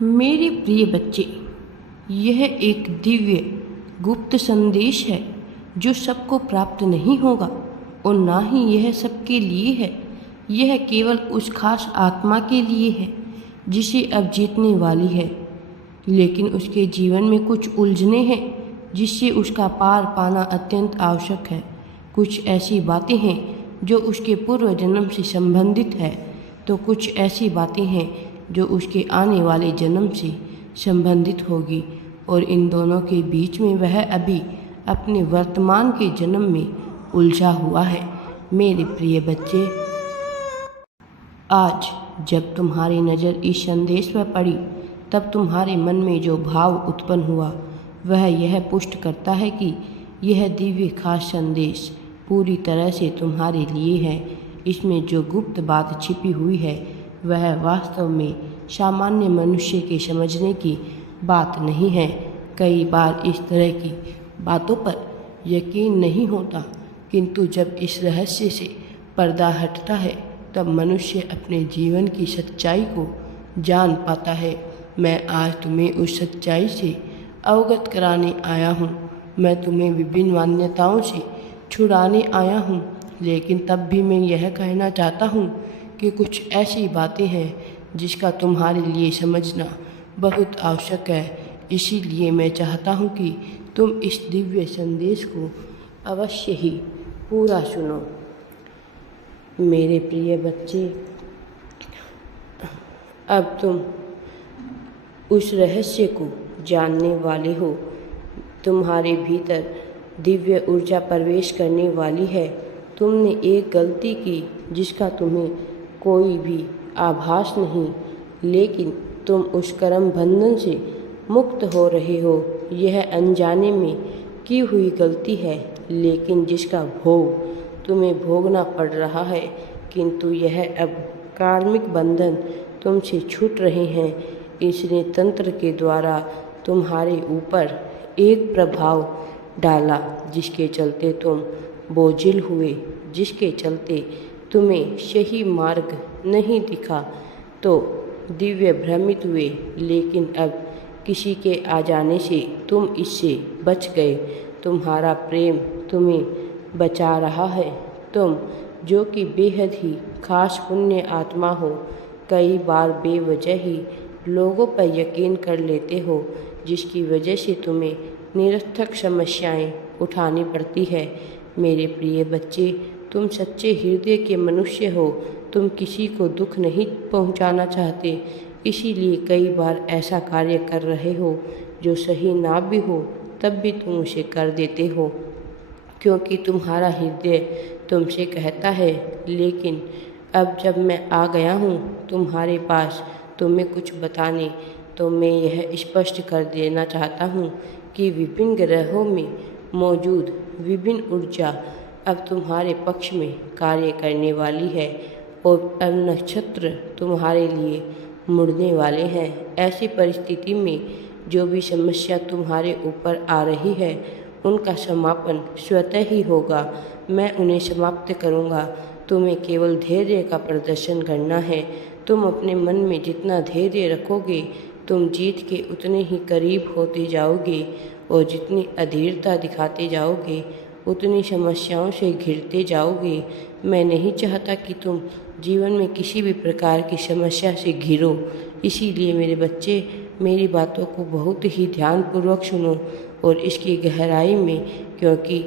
मेरे प्रिय बच्चे, यह एक दिव्य गुप्त संदेश है जो सबको प्राप्त नहीं होगा और ना ही यह सबके लिए है। यह केवल उस खास आत्मा के लिए है जिसे अब जीतने वाली है, लेकिन उसके जीवन में कुछ उलझने हैं जिससे उसका पार पाना अत्यंत आवश्यक है। कुछ ऐसी बातें हैं जो उसके पूर्व जन्म से संबंधित है, तो कुछ ऐसी बातें हैं जो उसके आने वाले जन्म से संबंधित होगी, और इन दोनों के बीच में वह अभी अपने वर्तमान के जन्म में उलझा हुआ है। मेरे प्रिय बच्चे, आज जब तुम्हारी नज़र इस संदेश पर पड़ी, तब तुम्हारे मन में जो भाव उत्पन्न हुआ वह यह पुष्ट करता है कि यह दिव्य खास संदेश पूरी तरह से तुम्हारे लिए है। इसमें जो गुप्त बात छिपी हुई है वह वास्तव में सामान्य मनुष्य के समझने की बात नहीं है। कई बार इस तरह की बातों पर यकीन नहीं होता, किंतु जब इस रहस्य से पर्दा हटता है तब मनुष्य अपने जीवन की सच्चाई को जान पाता है। मैं आज तुम्हें उस सच्चाई से अवगत कराने आया हूँ। मैं तुम्हें विभिन्न मान्यताओं से छुड़ाने आया हूँ, लेकिन तब भी मैं यह कहना चाहता हूँ कि कुछ ऐसी बातें हैं जिसका तुम्हारे लिए समझना बहुत आवश्यक है। इसीलिए मैं चाहता हूँ कि तुम इस दिव्य संदेश को अवश्य ही पूरा सुनो। मेरे प्रिय बच्चे, अब तुम उस रहस्य को जानने वाले हो। तुम्हारे भीतर दिव्य ऊर्जा प्रवेश करने वाली है। तुमने एक गलती की जिसका तुम्हें कोई भी आभास नहीं, लेकिन तुम उस कर्म बंधन से मुक्त हो रहे हो। यह अनजाने में की हुई गलती है, लेकिन जिसका भोग तुम्हें भोगना पड़ रहा है, किंतु यह अब कार्मिक बंधन तुमसे छूट रहे हैं। इसने तंत्र के द्वारा तुम्हारे ऊपर एक प्रभाव डाला जिसके चलते तुम बोझिल हुए, जिसके चलते तुम्हें सही मार्ग नहीं दिखा, तो दिव्य भ्रमित हुए। लेकिन अब किसी के आ जाने से तुम इससे बच गए। तुम्हारा प्रेम तुम्हें बचा रहा है। तुम जो कि बेहद ही खास पुण्य आत्मा हो, कई बार बेवजह ही लोगों पर यकीन कर लेते हो, जिसकी वजह से तुम्हें निरर्थक समस्याएं उठानी पड़ती है। मेरे प्रिय बच्चे, तुम सच्चे हृदय के मनुष्य हो। तुम किसी को दुख नहीं पहुंचाना चाहते, इसीलिए कई बार ऐसा कार्य कर रहे हो जो सही ना भी हो, तब भी तुम उसे कर देते हो, क्योंकि तुम्हारा हृदय तुमसे कहता है। लेकिन अब जब मैं आ गया हूँ तुम्हारे पास तुम्हें कुछ बताने, तो मैं यह स्पष्ट कर देना चाहता हूँ कि विभिन्न ग्रहों में मौजूद विभिन्न ऊर्जा अब तुम्हारे पक्ष में कार्य करने वाली है, और अब नक्षत्र तुम्हारे लिए मुड़ने वाले हैं। ऐसी परिस्थिति में जो भी समस्या तुम्हारे ऊपर आ रही है, उनका समापन स्वतः ही होगा। मैं उन्हें समाप्त करूँगा। तुम्हें केवल धैर्य का प्रदर्शन करना है। तुम अपने मन में जितना धैर्य रखोगे, तुम जीत के उतने ही करीब होते जाओगे, और जितनी अधीरता दिखाते जाओगे, उतनी समस्याओं से घिरते जाओगे। मैं नहीं चाहता कि तुम जीवन में किसी भी प्रकार की समस्या से घिरो। इसीलिए मेरे बच्चे, मेरी बातों को बहुत ही ध्यानपूर्वक सुनो और इसकी गहराई में, क्योंकि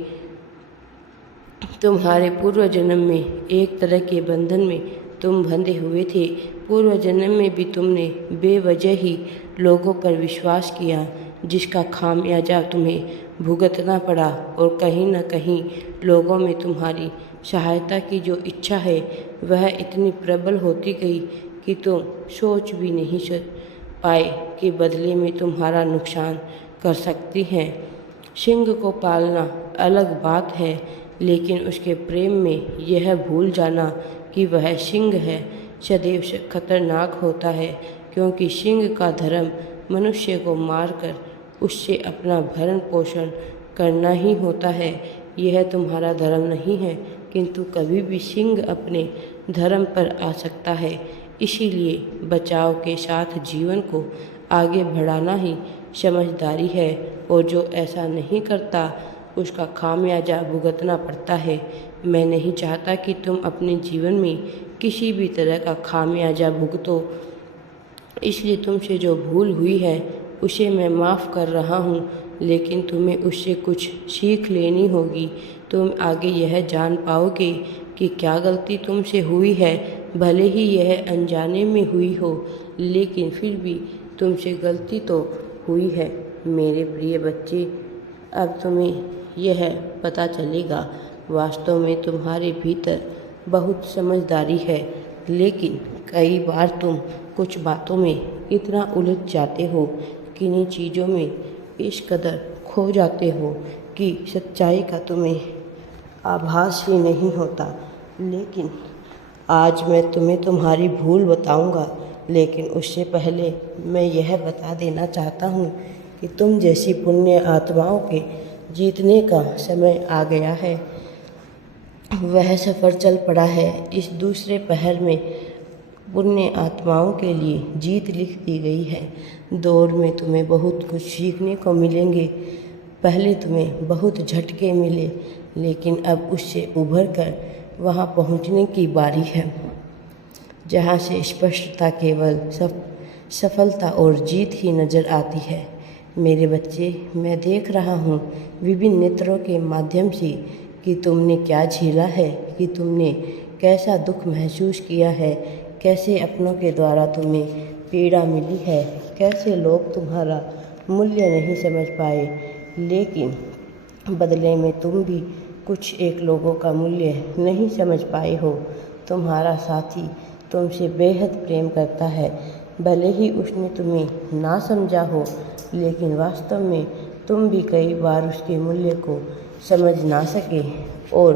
तुम्हारे पूर्व जन्म में एक तरह के बंधन में तुम बंधे हुए थे। पूर्व जन्म में भी तुमने बेवजह ही लोगों पर विश्वास किया, जिसका खामियाजा तुम्हें भुगतना पड़ा, और कहीं न कहीं लोगों में तुम्हारी सहायता की जो इच्छा है वह इतनी प्रबल होती गई कि तुम सोच भी नहीं पाए कि बदले में तुम्हारा नुकसान कर सकती हैं। सिंह को पालना अलग बात है, लेकिन उसके प्रेम में यह भूल जाना कि वह सिंह है सदैव से खतरनाक होता है, क्योंकि सिंह का धर्म मनुष्य को मारकर उससे अपना भरण पोषण करना ही होता है। यह तुम्हारा धर्म नहीं है, किंतु कभी भी सिंह अपने धर्म पर आ सकता है। इसीलिए बचाव के साथ जीवन को आगे बढ़ाना ही समझदारी है, और जो ऐसा नहीं करता उसका खामियाजा भुगतना पड़ता है। मैं नहीं चाहता कि तुम अपने जीवन में किसी भी तरह का खामियाजा भुगतो, इसलिए तुमसे जो भूल हुई है उसे मैं माफ़ कर रहा हूँ, लेकिन तुम्हें उससे कुछ सीख लेनी होगी। तुम आगे यह जान पाओगे कि क्या गलती तुमसे हुई है। भले ही यह अनजाने में हुई हो, लेकिन फिर भी तुमसे गलती तो हुई है। मेरे प्रिय बच्चे, अब तुम्हें यह पता चलेगा वास्तव में तुम्हारे भीतर बहुत समझदारी है, लेकिन कई बार तुम कुछ बातों में इतना उलझ जाते हो, किन्हीं चीज़ों में इस कदर खो जाते हो कि सच्चाई का तुम्हें आभास ही नहीं होता। लेकिन आज मैं तुम्हें तुम्हारी भूल बताऊंगा, लेकिन उससे पहले मैं यह बता देना चाहता हूँ कि तुम जैसी पुण्य आत्माओं के जीतने का समय आ गया है। वह सफ़र चल पड़ा है। इस दूसरे पहर में पुण्य आत्माओं के लिए जीत लिख दी गई है। दौड़ में तुम्हें बहुत कुछ सीखने को मिलेंगे। पहले तुम्हें बहुत झटके मिले, लेकिन अब उससे उभर कर वहाँ पहुँचने की बारी है, जहाँ से स्पष्टता केवल सफलता और जीत ही नज़र आती है। मेरे बच्चे, मैं देख रहा हूँ विभिन्न नेत्रों के माध्यम से कि तुमने क्या झेला है, कि तुमने कैसा दुख महसूस किया है, कैसे अपनों के द्वारा तुम्हें पीड़ा मिली है, कैसे लोग तुम्हारा मूल्य नहीं समझ पाए, लेकिन बदले में तुम भी कुछ एक लोगों का मूल्य नहीं समझ पाए हो। तुम्हारा साथी तुमसे बेहद प्रेम करता है, भले ही उसने तुम्हें ना समझा हो, लेकिन वास्तव में तुम भी कई बार उसके मूल्य को समझ ना सके और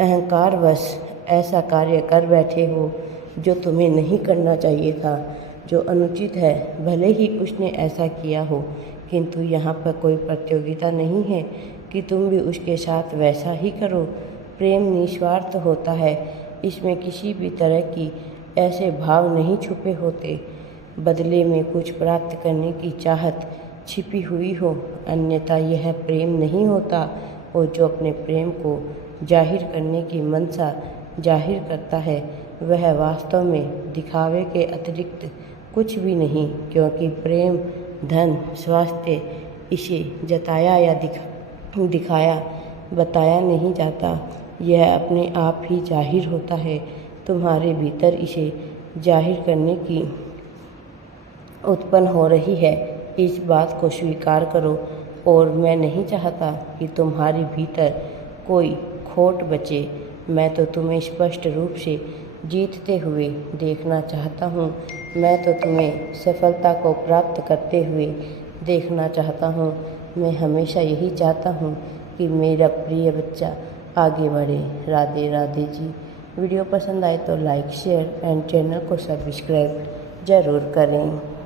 अहंकारवश ऐसा कार्य कर बैठे हो जो तुम्हें नहीं करना चाहिए था, जो अनुचित है। भले ही उसने ऐसा किया हो, किंतु यहाँ पर कोई प्रतियोगिता नहीं है कि तुम भी उसके साथ वैसा ही करो। प्रेम निस्वार्थ होता है, इसमें किसी भी तरह की ऐसे भाव नहीं छुपे होते, बदले में कुछ प्राप्त करने की चाहत छिपी हुई हो, अन्यथा यह प्रेम नहीं होता। और जो अपने प्रेम को जाहिर करने की मनसा जाहिर करता है, वह वास्तव में दिखावे के अतिरिक्त कुछ भी नहीं, क्योंकि प्रेम, धन, स्वास्थ्य इसे जताया या दिखाया बताया नहीं जाता, यह अपने आप ही जाहिर होता है। तुम्हारे भीतर इसे जाहिर करने की उत्पन्न हो रही है, इस बात को स्वीकार करो। और मैं नहीं चाहता कि तुम्हारे भीतर कोई खोट बचे। मैं तो तुम्हें स्पष्ट रूप से जीतते हुए देखना चाहता हूँ। मैं तो तुम्हें सफलता को प्राप्त करते हुए देखना चाहता हूँ। मैं हमेशा यही चाहता हूँ कि मेरा प्रिय बच्चा आगे बढ़े। राधे राधे जी। वीडियो पसंद आए तो लाइक, शेयर एंड चैनल को सब्सक्राइब ज़रूर करें।